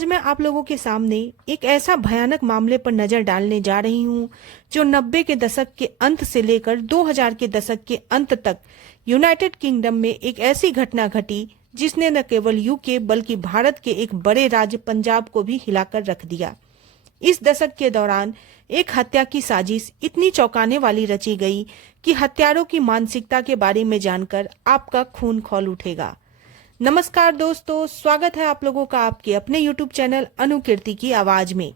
आज मैं आप लोगों के सामने एक ऐसा भयानक मामले पर नजर डालने जा रही हूं जो 90 के दशक के अंत से लेकर 2000 के दशक के अंत तक यूनाइटेड किंगडम में एक ऐसी घटना घटी जिसने न केवल यूके बल्कि भारत के एक बड़े राज्य पंजाब को भी हिलाकर रख दिया। इस दशक के दौरान एक हत्या की साजिश इतनी चौंकाने वाली रची गई कि हत्यारों की मानसिकता के बारे में जानकर आपका खून खौल उठेगा। नमस्कार दोस्तों, स्वागत है आप लोगों का आपके अपने YouTube चैनल अनुकीर्ति की आवाज में।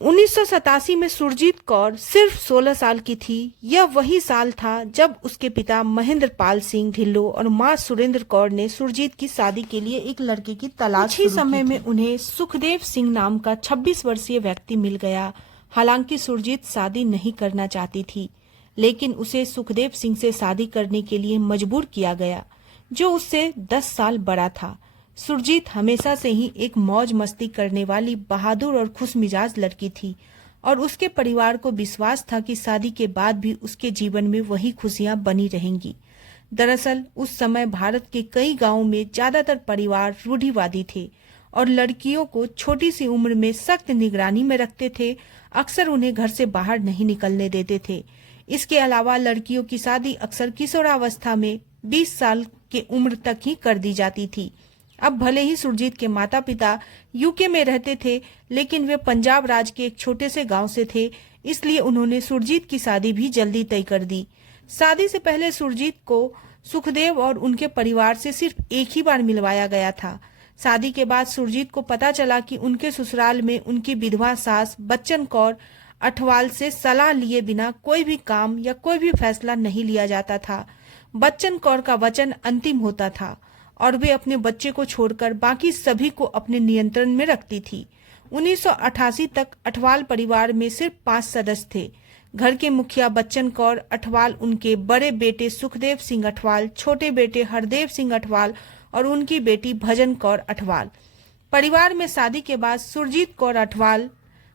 1987 में सुरजीत कौर सिर्फ 16 साल की थी। यह वही साल था जब उसके पिता महेंद्र पाल सिंह ढिल्लो और मां सुरेंद्र कौर ने सुरजीत की शादी के लिए एक लड़के की तलाश ही समय में उन्हें सुखदेव सिंह नाम का 26 वर्षीय व्यक्ति मिल गया। हालांकि सुरजीत शादी नहीं करना चाहती थी, लेकिन उसे सुखदेव सिंह से शादी करने के लिए मजबूर किया गया, जो उससे 10 साल बड़ा था। सुरजीत हमेशा से ही एक मौज मस्ती करने वाली बहादुर और खुशमिजाज लड़की थी और उसके परिवार को विश्वास था कि शादी के बाद भी उसके जीवन में वही खुशियां बनी रहेंगी। दरअसल उस समय भारत के कई गांवों में ज्यादातर परिवार रूढ़िवादी थे और लड़कियों को छोटी सी उम्र में सख्त निगरानी में रखते थे। अक्सर उन्हें घर से बाहर नहीं निकलने देते थे। इसके अलावा लड़कियों की शादी अक्सर किशोरावस्था में 20 साल की उम्र तक ही कर दी जाती थी। अब भले ही सुरजीत के माता पिता यूके में रहते थे, लेकिन वे पंजाब राज्य के एक छोटे से गांव से थे, इसलिए उन्होंने सुरजीत की शादी भी जल्दी तय कर दी। शादी से पहले सुरजीत को सुखदेव और उनके परिवार से सिर्फ एक ही बार मिलवाया गया था। शादी के बाद सुरजीत को पता चला कि उनके ससुराल में उनकी विधवा सास बच्चन कौर अठवाल से सलाह लिए बिना कोई भी काम या कोई भी फैसला नहीं लिया जाता था। बच्चन कौर का वचन अंतिम होता था और वे अपने बच्चे को छोड़कर बाकी सभी को अपने नियंत्रण में रखती थी। 1988 तक अठवाल परिवार में सिर्फ 5 सदस्य थे। घर के मुखिया बच्चन कौर अठवाल, उनके बड़े बेटे सुखदेव सिंह अठवाल, छोटे बेटे हरदेव सिंह अठवाल और उनकी बेटी भजन कौर अठवाल। परिवार में शादी के बाद सुरजीत कौर अठवाल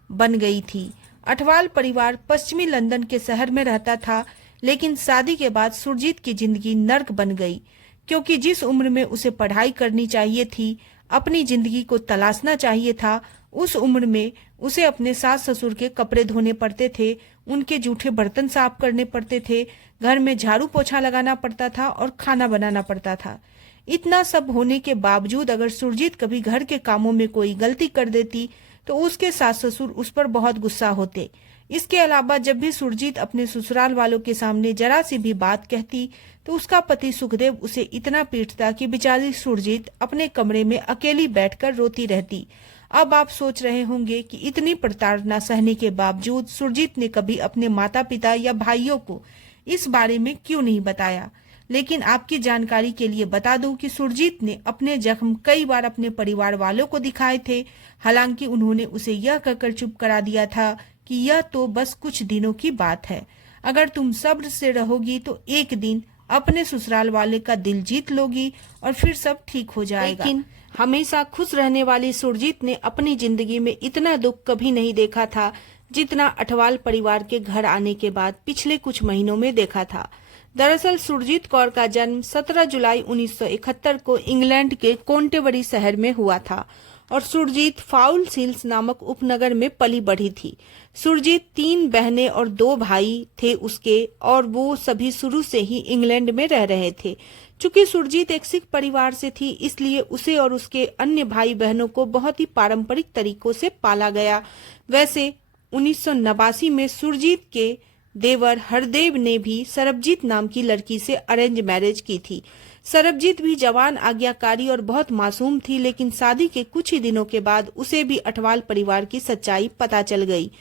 बन गई थी। अठवाल परिवार पश्चिमी लंदन के शहर में रहता था, लेकिन शादी के बाद सुरजीत की जिंदगी नर्क बन गई, क्योंकि जिस उम्र में उसे पढ़ाई करनी चाहिए थी, अपनी जिंदगी को तलाशना चाहिए था, उस उम्र में उसे अपने सास ससुर के कपड़े धोने पड़ते थे, उनके जूठे बर्तन साफ करने पड़ते थे, घर में झाड़ू पोछा लगाना पड़ता था और खाना बनाना पड़ता था। इतना सब होने के बावजूद अगर सुरजीत कभी घर के कामों में कोई गलती कर देती तो उसके सास ससुर उस पर बहुत गुस्सा होते। इसके अलावा जब भी सुरजीत अपने ससुराल वालों के सामने जरा सी भी बात कहती तो उसका पति सुखदेव उसे इतना पीटता कि बेचारी सुरजीत अपने कमरे में अकेली बैठकर रोती रहती। अब आप सोच रहे होंगे कि इतनी प्रताड़ना सहने के बावजूद सुरजीत ने कभी अपने माता पिता या भाइयों को इस बारे में क्यों नहीं बताया। लेकिन आपकी जानकारी के लिए बता दूं कि सुरजीत ने अपने जख्म कई बार अपने परिवार वालों को दिखाए थे। हालांकि उन्होंने उसे यह कहकर चुप करा दिया था कि यह तो बस कुछ दिनों की बात है, अगर तुम सब्र से रहोगी तो एक दिन अपने ससुराल वाले का दिल जीत लोगी और फिर सब ठीक हो जाएगा। लेकिन हमेशा खुश रहने वाली सुरजीत ने अपनी जिंदगी में इतना दुख कभी नहीं देखा था जितना अठवाल परिवार के घर आने के बाद पिछले कुछ महीनों में देखा था। दरअसल सुरजीत कौर का जन्म 17 जुलाई 1971 को इंग्लैंड के कोंटेबरी शहर में हुआ था और सुरजीत फाउल सील्स नामक उपनगर में पली बढ़ी थी। सुरजीत 3 बहनें और 2 भाई थे उसके, और वो सभी शुरू से ही इंग्लैंड में रह रहे थे। चूंकि सुरजीत एक सिख परिवार से थी, इसलिए उसे और उसके अन्य भाई बहनों को बहुत ही पारंपरिक तरीकों से पाला गया। वैसे 1989 में सुरजीत के देवर हरदेव ने भी सरबजीत नाम की लड़की से अरेंज मैरिज की थी। सरबजीत भी जवान, आज्ञाकारी और बहुत मासूम थी, लेकिन शादी के कुछ ही दिनों के बाद उसे भी अठवाल परिवार की सच्चाई पता चल गई।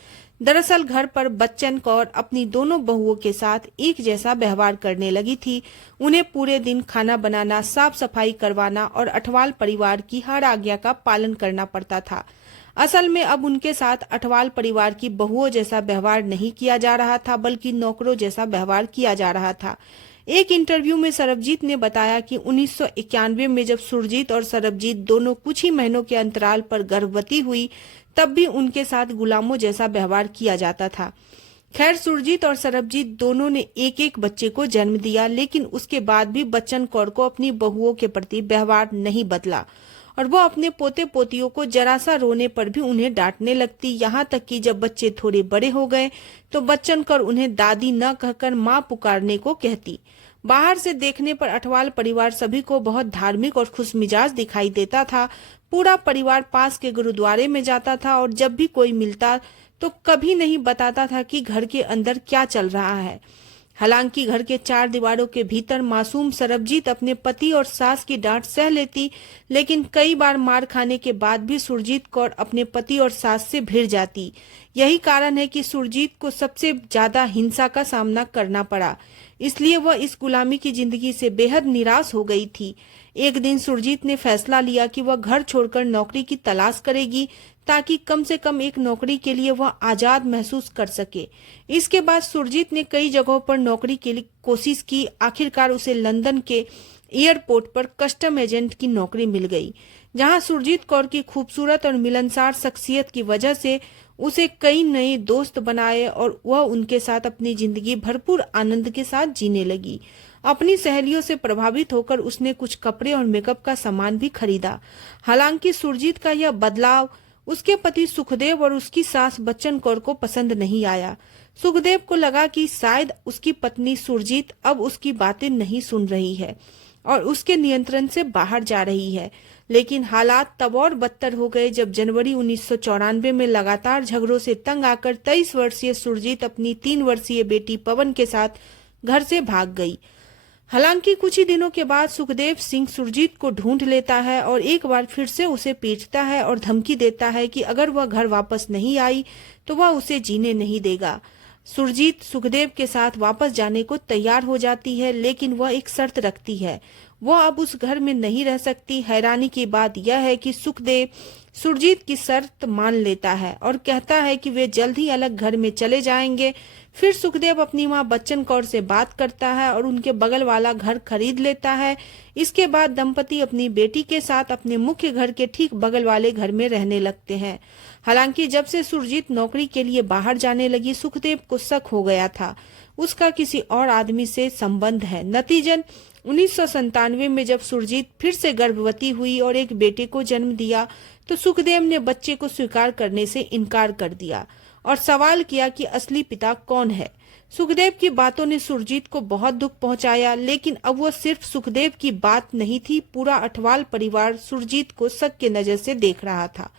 दरअसल घर पर बच्चन कौर अपनी दोनों बहुओं के साथ एक जैसा व्यवहार करने लगी थी। उन्हें पूरे दिन खाना बनाना, साफ सफाई करवाना और अठवाल परिवार की हर आज्ञा का पालन करना पड़ता था। असल में अब उनके साथ अठवाल परिवार की बहुओं जैसा व्यवहार नहीं किया जा रहा था, बल्कि नौकरों जैसा व्यवहार किया जा रहा था। एक इंटरव्यू में सरबजीत ने बताया कि 1991 में जब सुरजीत और सरबजीत दोनों कुछ ही महीनों के अंतराल पर गर्भवती हुई, तब भी उनके साथ गुलामों जैसा व्यवहार किया जाता था। खैर, सुरजीत और सरबजीत दोनों ने एक एक बच्चे को जन्म दिया, लेकिन उसके बाद भी बच्चन कौर को अपनी बहुओं के प्रति व्यवहार नहीं बदला और वो अपने पोते पोतियों को जरा सा रोने पर भी उन्हें डांटने लगती। यहाँ तक कि जब बच्चे थोड़े बड़े हो गए तो बच्चन कौर उन्हें दादी न कहकर माँ पुकारने को कहती। बाहर से देखने पर अठवाल परिवार सभी को बहुत धार्मिक और खुशमिजाज दिखाई देता था। पूरा परिवार पास के गुरुद्वारे में जाता था और जब भी कोई मिलता तो कभी नहीं बताता था कि घर के अंदर क्या चल रहा है। हालांकि घर के चार दीवारों के भीतर मासूम सरबजीत अपने पति और सास की डांट सह लेती, लेकिन कई बार मार खाने के बाद भी सुरजीत कौर अपने पति और सास से भिड़ जाती। यही कारण है कि सुरजीत को सबसे ज्यादा हिंसा का सामना करना पड़ा, इसलिए वह इस गुलामी की जिंदगी से बेहद निराश हो गई थी। एक दिन सुरजीत ने फैसला लिया कि वह घर छोड़कर नौकरी की तलाश करेगी, ताकि कम से कम एक नौकरी के लिए वह आजाद महसूस कर सके। इसके बाद सुरजीत ने कई जगहों पर नौकरी के लिए कोशिश की। आखिरकार उसे लंदन के एयरपोर्ट पर कस्टम एजेंट की नौकरी मिल गई, जहां सुरजीत कौर की खूबसूरत और मिलनसार शख्सियत की वजह से उसे कई नए दोस्त बनाए और वह उनके साथ अपनी जिंदगी भरपूर आनंद के साथ जीने लगी। अपनी सहेलियों से प्रभावित होकर उसने कुछ कपड़े और मेकअप का सामान भी खरीदा। हालांकि सुरजीत का यह बदलाव उसके पति सुखदेव और उसकी सास बच्चन कौर को पसंद नहीं आया। सुखदेव को लगा कि शायद उसकी पत्नी सुरजीत अब उसकी बातें नहीं सुन रही है और उसके नियंत्रण से बाहर जा रही है। लेकिन हालात तब और बदतर हो गए जब जनवरी 1994 में लगातार झगड़ों से तंग आकर 23 वर्षीय सुरजीत अपनी 3 वर्षीय बेटी पवन के साथ घर से भाग गई। हालांकि कुछ ही दिनों के बाद सुखदेव सिंह सुरजीत को ढूंढ लेता है और एक बार फिर से उसे पीटता है और धमकी देता है कि अगर वह घर वापस नहीं आई तो वह उसे जीने नहीं देगा। सुरजीत सुखदेव के साथ वापस जाने को तैयार हो जाती है, लेकिन वह एक शर्त रखती है। वह अब उस घर में नहीं रह सकती। हैरानी की बात यह है कि सुखदेव सुरजीत की शर्त मान लेता है और कहता है कि वे जल्द ही अलग घर में चले जाएंगे। फिर सुखदेव अपनी मां बच्चन कौर से बात करता है और उनके बगल वाला घर खरीद लेता है। इसके बाद दंपति अपनी बेटी के साथ अपने मुख्य घर के ठीक बगल वाले घर में रहने लगते हैं। हालांकि जब से सुरजीत नौकरी के लिए बाहर जाने लगी, सुखदेव को शक हो गया था उसका किसी और आदमी से संबंध है। नतीजन 1997 में जब सुरजीत फिर से गर्भवती हुई और एक बेटे को जन्म दिया तो सुखदेव ने बच्चे को स्वीकार करने से इनकार कर दिया और सवाल किया कि असली पिता कौन है। सुखदेव की बातों ने सुरजीत को बहुत दुख पहुंचाया, लेकिन अब वो सिर्फ सुखदेव की बात नहीं थी। पूरा अठवाल परिवार सुरजीत को शक के नजर से देख रहा था।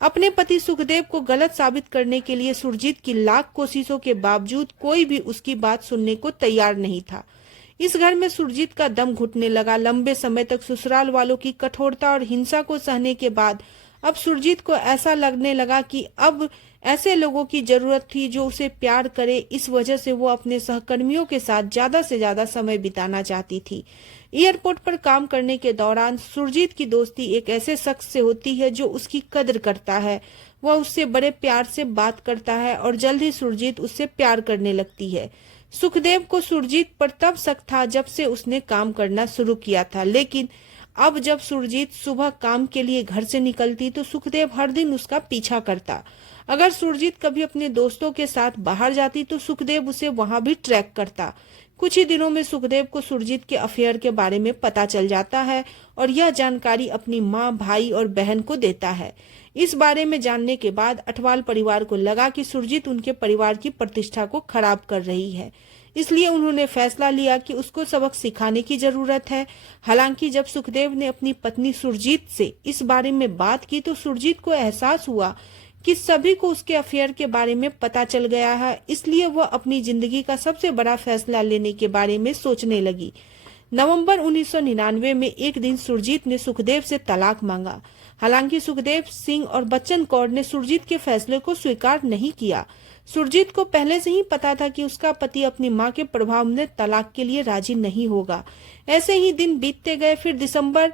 अपने पति सुखदेव को गलत साबित करने के लिए सुरजीत की लाख कोशिशों के बावजूद कोई भी उसकी बात सुनने को तैयार नहीं था। इस घर में सुरजीत का दम घुटने लगा। लंबे समय तक ससुराल वालों की कठोरता और हिंसा को सहने के बाद अब सुरजीत को ऐसा लगने लगा कि अब ऐसे लोगों की जरूरत थी जो उसे प्यार करे। इस वजह से वो अपने सहकर्मियों के साथ ज्यादा से ज्यादा समय बिताना चाहती थी। एयरपोर्ट पर काम करने के दौरान सुरजीत की दोस्ती एक ऐसे शख्स से होती है जो उसकी कद्र करता है। वह उससे बड़े प्यार से बात करता है और जल्द ही सुरजीत उससे प्यार करने लगती है। सुखदेव को सुरजीत पर तब शक था जब से उसने काम करना शुरू किया था, लेकिन अब जब सुरजीत सुबह काम के लिए घर से निकलती तो सुखदेव हर दिन उसका पीछा करता। अगर सुरजीत कभी अपने दोस्तों के साथ बाहर जाती तो सुखदेव उसे वहां भी ट्रैक करता। कुछ ही दिनों में सुखदेव को सुरजीत के अफेयर के बारे में पता चल जाता है और यह जानकारी अपनी माँ, भाई और बहन को देता है। इस बारे में जानने के बाद अठवाल परिवार को लगा कि सुरजीत उनके परिवार की प्रतिष्ठा को खराब कर रही है, इसलिए उन्होंने फैसला लिया कि उसको सबक सिखाने की जरूरत है। हालांकि जब सुखदेव ने अपनी पत्नी सुरजीत से इस बारे में बात की तो सुरजीत को एहसास हुआ कि सभी को उसके अफेयर के बारे में पता चल गया है, इसलिए वह अपनी जिंदगी का सबसे बड़ा फैसला लेने के बारे में सोचने लगी। नवंबर 1999 में एक दिन सुरजीत ने सुखदेव से तलाक मांगा। हालांकि सुखदेव सिंह और बच्चन कौर ने सुरजीत के फैसले को स्वीकार नहीं किया। सुरजीत को पहले से ही पता था कि उसका पति अपनी मां के प्रभाव में तलाक के लिए राजी नहीं होगा। ऐसे ही दिन बीतते गए। फिर दिसंबर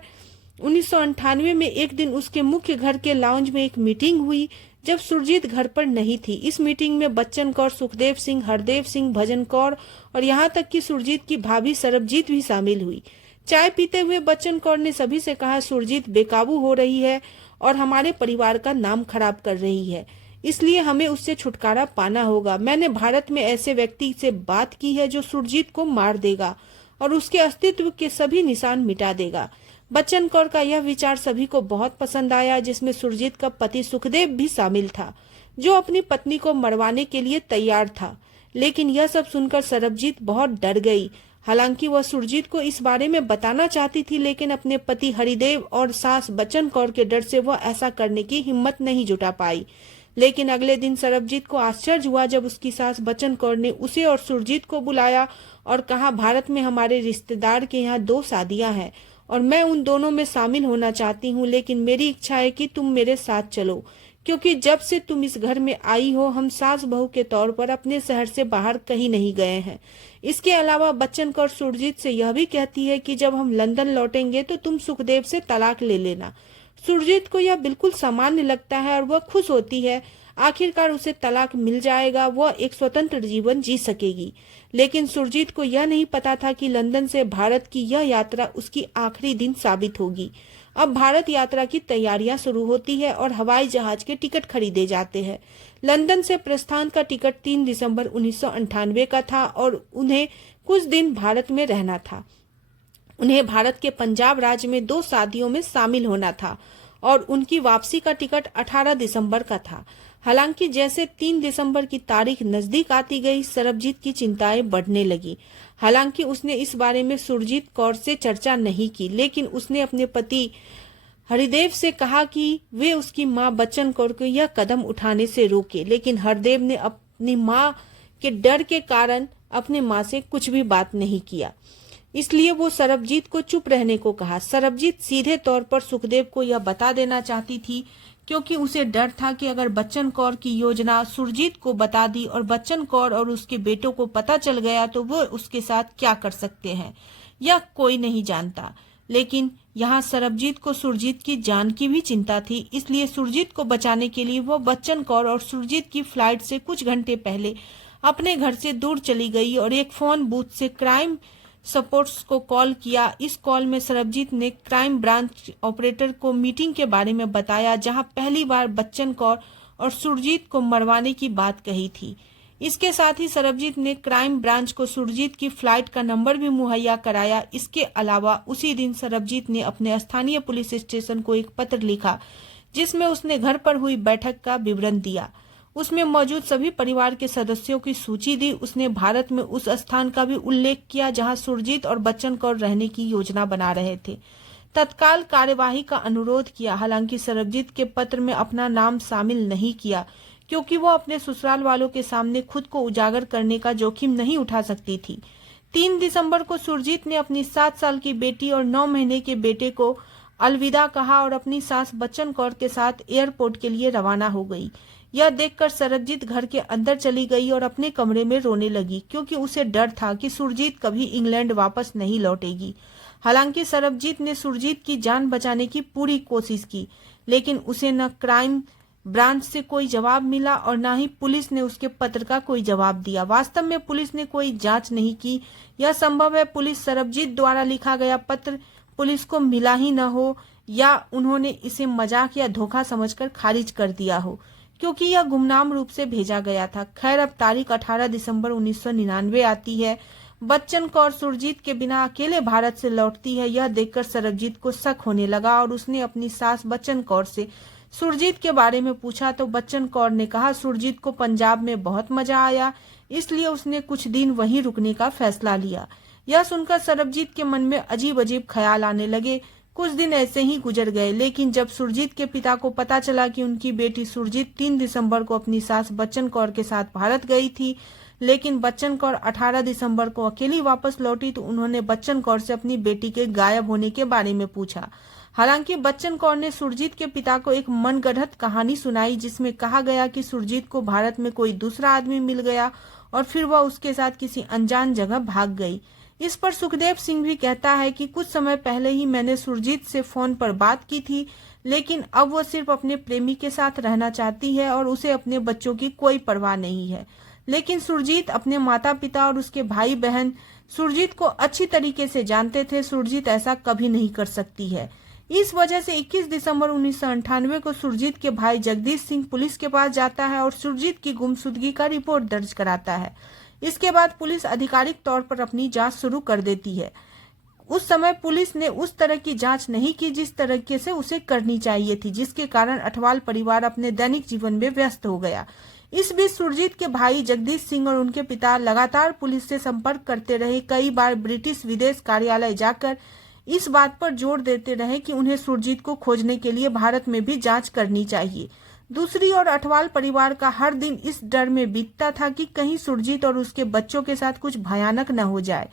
1998 में एक दिन उसके मुख्य घर के लाउंज में एक मीटिंग हुई जब सुरजीत घर पर नहीं थी। इस मीटिंग में बच्चन कौर, सुखदेव सिंह, हरदेव सिंह, भजन कौर और यहाँ तक कि सुरजीत की भाभी सरबजीत भी शामिल हुई। चाय पीते हुए बच्चन कौर ने सभी से कहा, सुरजीत बेकाबू हो रही है और हमारे परिवार का नाम खराब कर रही है, इसलिए हमें उससे छुटकारा पाना होगा। मैंने भारत में ऐसे व्यक्ति से बात की है जो सुरजीत को मार देगा और उसके अस्तित्व के सभी निशान मिटा देगा। बच्चन कौर का यह विचार सभी को बहुत पसंद आया, जिसमें सुरजीत का पति सुखदेव भी शामिल था, जो अपनी पत्नी को मरवाने के लिए तैयार था। लेकिन यह सब सुनकर सरबजीत बहुत डर गई। हालांकि वह सुरजीत को इस बारे में बताना चाहती थी, लेकिन अपने पति हरिदेव और सास बच्चन कौर के डर से वह ऐसा करने की हिम्मत नहीं जुटा पाई। लेकिन अगले दिन सरबजीत को आश्चर्य हुआ जब उसकी सास बच्चन कौर ने उसे और सुरजीत को बुलाया और कहा, भारत में हमारे रिश्तेदार के यहाँ 2 शादियां हैं और मैं उन दोनों में शामिल होना चाहती हूँ, लेकिन मेरी इच्छा है कि तुम मेरे साथ चलो, क्योंकि जब से तुम इस घर में आई हो हम सास बहू के तौर पर अपने शहर से बाहर कहीं नहीं गए हैं। इसके अलावा बच्चन कौर सुरजीत से यह भी कहती है कि जब हम लंदन लौटेंगे तो तुम सुखदेव से तलाक ले लेना। सुरजीत को यह बिल्कुल सामान्य लगता है और वह खुश होती है। आखिरकार उसे तलाक मिल जाएगा, वह एक स्वतंत्र जीवन जी सकेगी। लेकिन सुरजीत को यह नहीं पता था कि लंदन से भारत की यह यात्रा उसकी आखिरी दिन साबित होगी। अब भारत यात्रा की तैयारियां शुरू होती है और हवाई जहाज के टिकट खरीदे जाते हैं। लंदन से प्रस्थान का टिकट 3 दिसंबर 1998 का था और उन्हें कुछ दिन भारत में रहना था। उन्हें भारत के पंजाब राज्य में 2 शादियों में शामिल होना था और उनकी वापसी का टिकट 18 दिसंबर का था। हालांकि जैसे 3 दिसंबर की तारीख नजदीक आती गई, सरबजीत की चिंताएं बढ़ने लगी। हालांकि उसने इस बारे में सुरजीत कौर से चर्चा नहीं की, लेकिन उसने अपने पति हरिदेव से कहा कि वे उसकी मां बच्चन कौर को यह कदम उठाने से रोके। लेकिन हरिदेव ने अपनी मां के डर के कारण अपने मां से कुछ भी बात नहीं किया, इसलिए वो सरबजीत को चुप रहने को कहा। सरबजीत सीधे तौर पर सुखदेव को यह बता देना चाहती थी, क्योंकि उसे डर था कि अगर बच्चन कौर की योजना सुरजीत को बता दी और बच्चन कौर और उसके बेटों को पता चल गया तो वो उसके साथ क्या कर सकते हैं, यह कोई नहीं जानता। लेकिन यहाँ सरबजीत को सुरजीत की जान की भी चिंता थी, इसलिए सुरजीत को बचाने के लिए वो बच्चन कौर और सुरजीत की फ्लाइट से कुछ घंटे पहले अपने घर से दूर चली गई और एक फोन बूथ से क्राइम सपोर्ट्स को कॉल किया। इस कॉल में सरबजीत ने क्राइम ब्रांच ऑपरेटर को मीटिंग के बारे में बताया, जहां पहली बार बच्चन कौर और सुरजीत को मरवाने की बात कही थी। इसके साथ ही सरबजीत ने क्राइम ब्रांच को सुरजीत की फ्लाइट का नंबर भी मुहैया कराया। इसके अलावा उसी दिन सरबजीत ने अपने स्थानीय पुलिस स्टेशन को एक पत्र लिखा, जिसमें उसने घर पर हुई बैठक का विवरण दिया। उसमें मौजूद सभी परिवार के सदस्यों की सूची दी। उसने भारत में उस स्थान का भी उल्लेख किया जहां सुरजीत और बच्चन कौर रहने की योजना बना रहे थे। तत्काल कार्यवाही का अनुरोध किया। हालांकि सरबजीत के पत्र में अपना नाम शामिल नहीं किया, क्योंकि वो अपने ससुराल वालों के सामने खुद को उजागर करने का जोखिम नहीं उठा सकती थी। 3 दिसंबर को सुरजीत ने अपनी 7 साल की बेटी और 9 महीने के बेटे को अलविदा कहा और अपनी सास बच्चन कौर के साथ एयरपोर्ट के लिए रवाना हो गई। यह देखकर सरबजीत घर के अंदर चली गई और अपने कमरे में रोने लगी, क्योंकि उसे डर था कि सुरजीत कभी इंग्लैंड वापस नहीं लौटेगी। हालांकि सरबजीत ने सुरजीत की जान बचाने की पूरी कोशिश की, लेकिन उसे न क्राइम ब्रांच से कोई जवाब मिला और न ही पुलिस ने उसके पत्र का कोई जवाब दिया। वास्तव में पुलिस ने कोई जांच नहीं की। यह संभव है पुलिस सरबजीत द्वारा लिखा गया पत्र पुलिस को मिला ही न हो, या उन्होंने इसे मजाक या धोखा समझकर खारिज कर दिया हो, क्योंकि यह गुमनाम रूप से भेजा गया था। खैर, अब तारीख 18 दिसंबर 1999 आती है। बच्चन कौर सुरजीत के बिना अकेले भारत से लौटती है। यह देखकर सरबजीत को शक होने लगा और उसने अपनी सास बच्चन कौर से सुरजीत के बारे में पूछा तो बच्चन कौर ने कहा सुरजीत को पंजाब में बहुत मजा आया, इसलिए उसने कुछ दिन वहीं रुकने का फैसला लिया। यह सुनकर सरबजीत के मन में अजीब अजीब ख्याल आने लगे। कुछ दिन ऐसे ही गुजर गए, लेकिन जब सुरजीत के पिता को पता चला कि उनकी बेटी सुरजीत 3 दिसंबर को अपनी सास बच्चन कौर के साथ भारत गई थी, लेकिन बच्चन कौर 18 दिसंबर को अकेली वापस लौटी, तो उन्होंने बच्चन कौर से अपनी बेटी के गायब होने के बारे में पूछा। हालांकि बच्चन कौर ने सुरजीत के पिता को एक मनगढ़ंत कहानी सुनाई, जिसमें कहा गया कि सुरजीत को भारत में कोई दूसरा आदमी मिल गया और फिर वह उसके साथ किसी अनजान जगह भाग गई। इस पर सुखदेव सिंह भी कहता है कि कुछ समय पहले ही मैंने सुरजीत से फोन पर बात की थी, लेकिन अब वो सिर्फ अपने प्रेमी के साथ रहना चाहती है और उसे अपने बच्चों की कोई परवाह नहीं है। लेकिन सुरजीत अपने माता पिता और उसके भाई बहन सुरजीत को अच्छी तरीके से जानते थे। सुरजीत ऐसा कभी नहीं कर सकती है। इस वजह से 21 दिसंबर 1998 को सुरजीत के भाई जगदीश सिंह पुलिस के पास जाता है और सुरजीत की गुमशुदगी का रिपोर्ट दर्ज कराता है। इसके बाद पुलिस आधिकारिक तौर पर अपनी जांच शुरू कर देती है। उस समय पुलिस ने उस तरह की जांच नहीं की जिस तरीके से उसे करनी चाहिए थी, जिसके कारण अठवाल परिवार अपने दैनिक जीवन में व्यस्त हो गया। इस बीच सुरजीत के भाई जगदीश सिंह और उनके पिता लगातार पुलिस से संपर्क करते रहे। कई बार ब्रिटिश विदेश कार्यालय जाकर इस बात पर जोर देते रहे कि उन्हें सुरजीत को खोजने के लिए भारत में भी जांच करनी चाहिए। दूसरी ओर अठवाल परिवार का हर दिन इस डर में बीतता था कि कहीं सुरजीत और उसके बच्चों के साथ कुछ भयानक न हो जाए।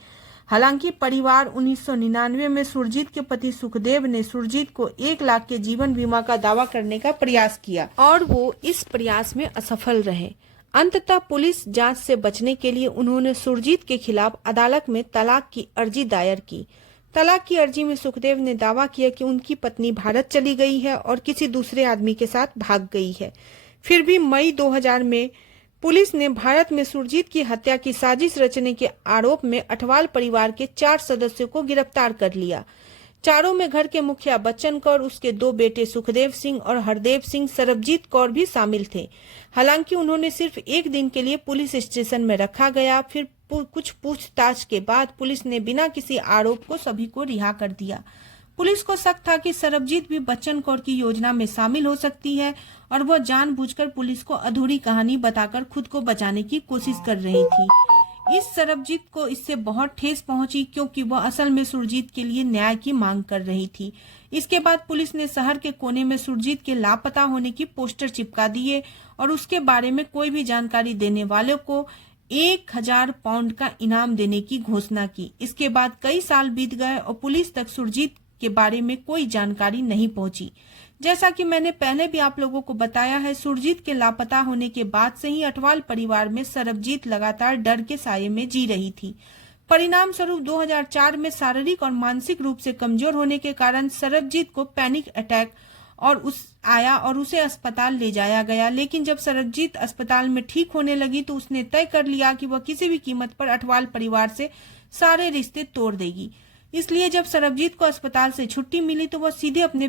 हालांकि परिवार 1999 में सुरजीत के पति सुखदेव ने सुरजीत को 1 लाख के जीवन बीमा का दावा करने का प्रयास किया और वो इस प्रयास में असफल रहे। अंततः पुलिस जांच से बचने के लिए उन्होंने सुरजीत के खिलाफ अदालत में तलाक की अर्जी दायर की। तलाक की अर्जी में सुखदेव ने दावा किया कि उनकी पत्नी भारत चली गई है और किसी दूसरे आदमी के साथ भाग गई है। फिर भी मई 2000 में पुलिस ने भारत में सुरजीत की हत्या की साजिश रचने के आरोप में अठवाल परिवार के 4 सदस्यों को गिरफ्तार कर लिया। चारों में घर के मुखिया बच्चन कौर, उसके 2 बेटे सुखदेव सिंह और हरदेव सिंह, सरबजीत कौर भी शामिल थे। हालांकि उन्होंने सिर्फ 1 दिन के लिए पुलिस स्टेशन में रखा गया। फिर कुछ पूछताछ के बाद पुलिस ने बिना किसी आरोप को सभी को रिहा कर दिया। पुलिस को शक था कि सरबजीत भी बच्चन कौर की योजना में शामिल हो सकती है और वह जानबूझकर पुलिस को अधूरी कहानी बताकर खुद को बचाने की कोशिश कर रही थी। इस सरबजीत को इससे बहुत ठेस पहुंची क्योंकि वह असल में सुरजीत के लिए न्याय की मांग कर रही थी। इसके बाद पुलिस ने शहर के कोने में सुरजीत के लापता होने की पोस्टर चिपका दिए और उसके बारे में कोई भी जानकारी देने वालों को 1000 पाउंड का इनाम देने की घोषणा की। इसके बाद कई साल बीत गए और पुलिस तक सुरजीत के बारे में कोई जानकारी नहीं पहुंची। जैसा कि मैंने पहले भी आप लोगों को बताया है, सुरजीत के लापता होने के बाद से ही अठवाल परिवार में सरबजीत लगातार डर के साये में जी रही थी। परिणाम स्वरूप 2004 में शारीरिक और मानसिक रूप से कमजोर होने के कारण सरबजीत को पैनिक अटैक और उसे अस्पताल ले जाया गया। लेकिन जब सरबजीत अस्पताल में ठीक होने लगी तो उसने तय कर लिया कि वह किसी भी कीमत पर अठवाल परिवार से सारे रिश्ते तोड़ देगी। इसलिए जब सरबजीत को अस्पताल से छुट्टी मिली तो वह सीधे अपने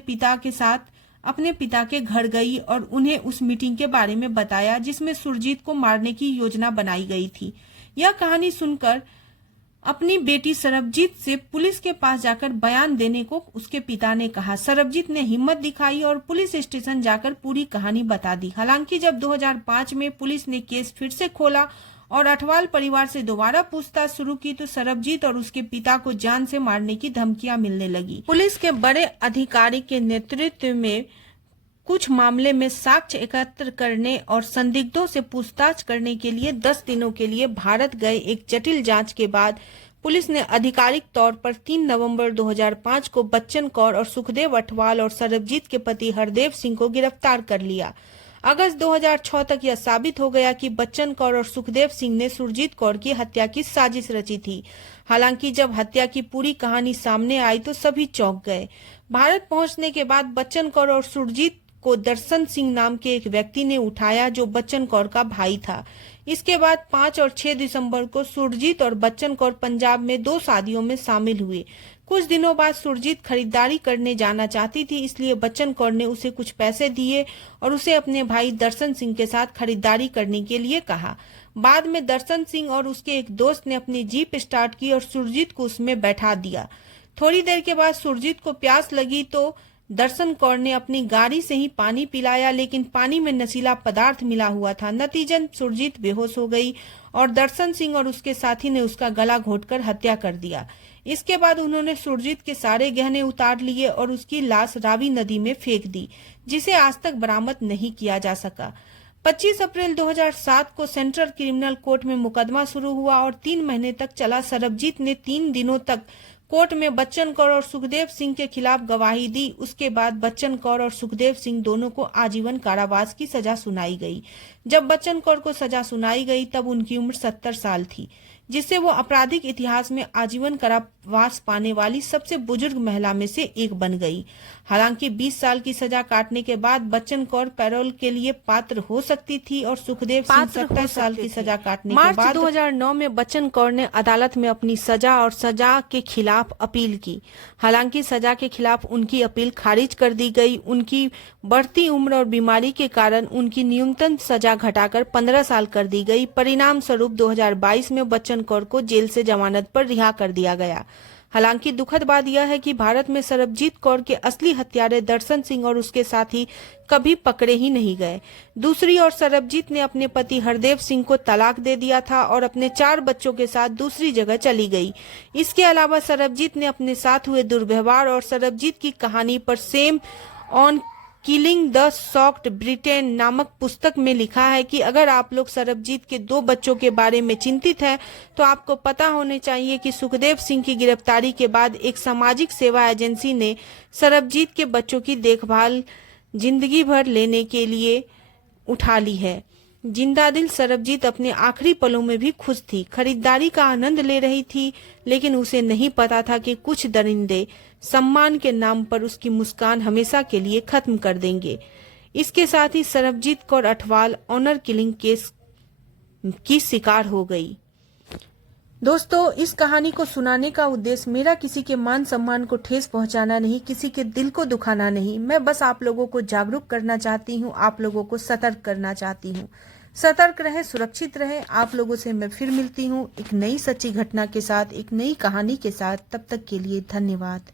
पिता के घर गई और उन्हें उस मीटिंग के बारे में बताया जिसमें सुरजीत को मारने की योजना बनाई गई थी। यह कहानी सुनकर अपनी बेटी सरबजीत से पुलिस के पास जाकर बयान देने को उसके पिता ने कहा। सरबजीत ने हिम्मत दिखाई और पुलिस स्टेशन जाकर पूरी कहानी बता दी। हालांकि जब 2005 में पुलिस ने केस फिर से खोला और अठवाल परिवार से दोबारा पूछताछ शुरू की तो सरबजीत और उसके पिता को जान से मारने की धमकियां मिलने लगी। पुलिस के बड़े अधिकारी के नेतृत्व में कुछ मामले में साक्ष्य एकत्र करने और संदिग्धों से पूछताछ करने के लिए 10 दिनों के लिए भारत गए एक जटिल जांच के बाद पुलिस ने आधिकारिक तौर पर 3 नवंबर 2005 को बच्चन कौर और सुखदेव अठवाल और सरबजीत के पति हरदेव सिंह को गिरफ्तार कर लिया। अगस्त 2006 तक यह साबित हो गया कि बच्चन कौर और सुखदेव सिंह ने सुरजीत कौर की हत्या की साजिश रची थी। हालांकि जब हत्या की पूरी कहानी सामने आई तो सभी चौंक गए। भारत पहुंचने के बाद बच्चन कौर और सुरजीत को दर्शन सिंह नाम के एक व्यक्ति ने उठाया जो बच्चन कौर का भाई था। इसके बाद 5 और 6 दिसंबर को सुरजीत और बच्चन कौर पंजाब में 2 शादियों में शामिल हुए। कुछ दिनों बाद सुरजीत खरीदारी करने जाना चाहती थी, इसलिए बच्चन कौर ने उसे कुछ पैसे दिए और उसे अपने भाई दर्शन सिंह के साथ खरीदारी करने के लिए कहा। बाद में दर्शन सिंह और उसके एक दोस्त ने अपनी जीप स्टार्ट की और सुरजीत को उसमें बैठा दिया। थोड़ी देर के बाद सुरजीत को प्यास लगी तो दर्शन कौर ने अपनी गाड़ी से ही पानी पिलाया, लेकिन पानी में नशीला पदार्थ मिला हुआ था। नतीजन सुरजीत बेहोश हो गई और दर्शन सिंह और उसके साथी ने उसका गला घोंटकर हत्या कर दिया। इसके बाद उन्होंने सुरजीत के सारे गहने उतार लिए और उसकी लाश रावी नदी में फेंक दी, जिसे आज तक बरामद नहीं किया जा सका। 25 अप्रैल 2007 को सेंट्रल क्रिमिनल कोर्ट में मुकदमा शुरू हुआ और 3 महीने तक चला। सरबजीत ने 3 दिनों तक कोर्ट में बच्चन कौर और सुखदेव सिंह के खिलाफ गवाही दी। उसके बाद बच्चन कौर और सुखदेव सिंह दोनों को आजीवन कारावास की सजा सुनाई गई। जब बच्चन कौर को सजा सुनाई गई तब उनकी उम्र 70 साल थी, जिससे वो आपराधिक इतिहास में आजीवन कारावास पाने वाली सबसे बुजुर्ग महिला में से एक बन गई। हालांकि 20 साल की सजा काटने के बाद बच्चन कौर पैरोल के लिए पात्र हो सकती थी और सुखदेव सिंह 27 साल की सजा काटने के बाद 2009 में बच्चन कौर ने अदालत में अपनी सजा और सजा के खिलाफ अपील की। हालांकि सजा के खिलाफ उनकी अपील खारिज कर दी गई। उनकी बढ़ती उम्र और बीमारी के कारण उनकी न्यूनतम सजा घटाकर 15 साल कर दी गई। परिणाम स्वरूप 2022 में बच्चन कौर को जेल से जमानत पर रिहा कर दिया गया। हालांकि दुखद बात यह है कि भारत में सरबजीत कौर के असली हत्यारे दर्शन सिंह और उसके साथी कभी पकड़े ही नहीं गए। दूसरी ओर सरबजीत ने अपने पति हरदेव सिंह को तलाक दे दिया था और अपने 4 बच्चों के साथ दूसरी जगह चली गई। इसके अलावा सरबजीत ने अपने साथ हुए दुर्व्यवहार और सरबजीत की कहानी पर same on killing the shocked Britain नामक पुस्तक में लिखा है कि अगर आप लोग सरबजीत के 2 बच्चों के बारे में चिंतित हैं तो आपको पता होने चाहिए कि सुखदेव सिंह की गिरफ्तारी के बाद एक सामाजिक सेवा एजेंसी ने सरबजीत के बच्चों की देखभाल जिंदगी भर लेने के लिए उठा ली है। जिंदादिल सरबजीत अपने आखिरी पलों में भी खुश थी, खरीदारी का आनंद ले रही थी, लेकिन उसे नहीं पता था कि कुछ दरिंदे सम्मान के नाम पर उसकी मुस्कान हमेशा के लिए खत्म कर देंगे। इसके साथ ही Sarabjit Kaur Athwal honour killing case की शिकार हो गई। दोस्तों, इस कहानी को सुनाने का उद्देश्य मेरा किसी के मान सम्मान को ठेस पहुंचाना नहीं, किसी के दिल को दुखाना नहीं। मैं बस आप लोगों को जागरूक करना चाहती हूं, आप लोगों को सतर्क करना चाहती हूं। सतर्क रहे, सुरक्षित रहे। आप लोगों से मैं फिर मिलती हूं एक नई सच्ची घटना के साथ, एक नई कहानी के साथ। तब तक के लिए धन्यवाद।